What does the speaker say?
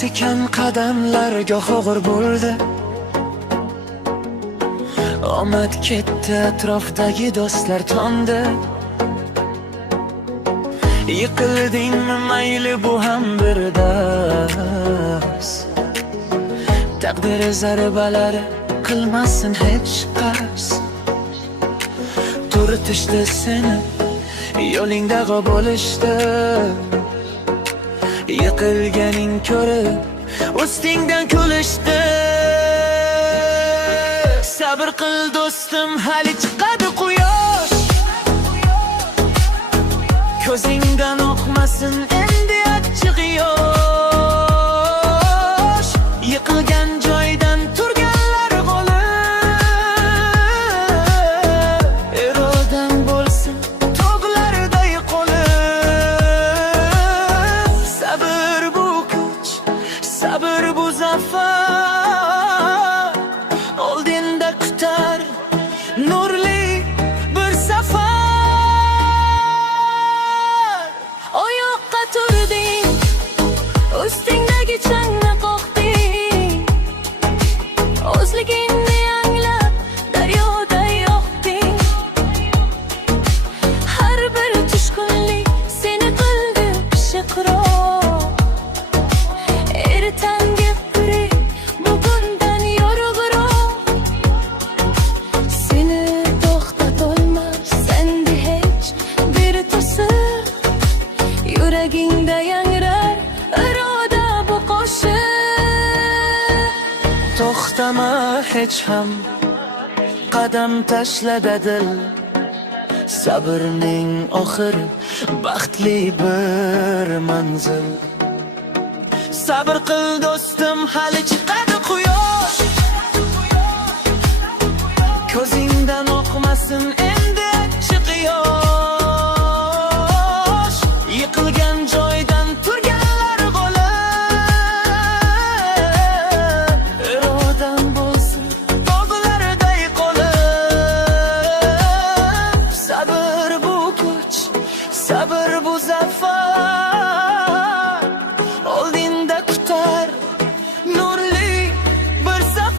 tikan qadamlar goh og'ir bo'ldi. Omad ketdi, atrofdagi do'stlar to'ndi. Yiqildingmi mayli, bu ham bir dars. Taqdir zarbalari qilmasin hech qars. Turtishdi seni, yo'lingda bo'lishdi. Yiqilganing ko'rib, ustingdan kulishdi. Sabr qil do'stim, hali chiqadi quyosh. Ko'zingdan oqmasin endi achchiq yosh. Yiqilgan joydan turganlar g'olib. Erodam bo'lsin tog'larday qolib. Sabr bu kuch, sabr bu zafar. Oldinda kutar nurli bir safar. Oyoqqa turding, ustingdagi changni qoqding. O'zligingni anglab daryoda yoqding. Har bir tushkunlik seni qildi pishiqroq. Ertangi kuri bugundan yorug'roq. Seni to'xtatolmas sende hech bir to'siq. Yuragingda yangrar iroda bu qo'shiq. To'xtama hech ham, qadam tashlada dil. Sabrning oxiri baxtli bir manzil. Sabr qil do'stim, hali chiqadi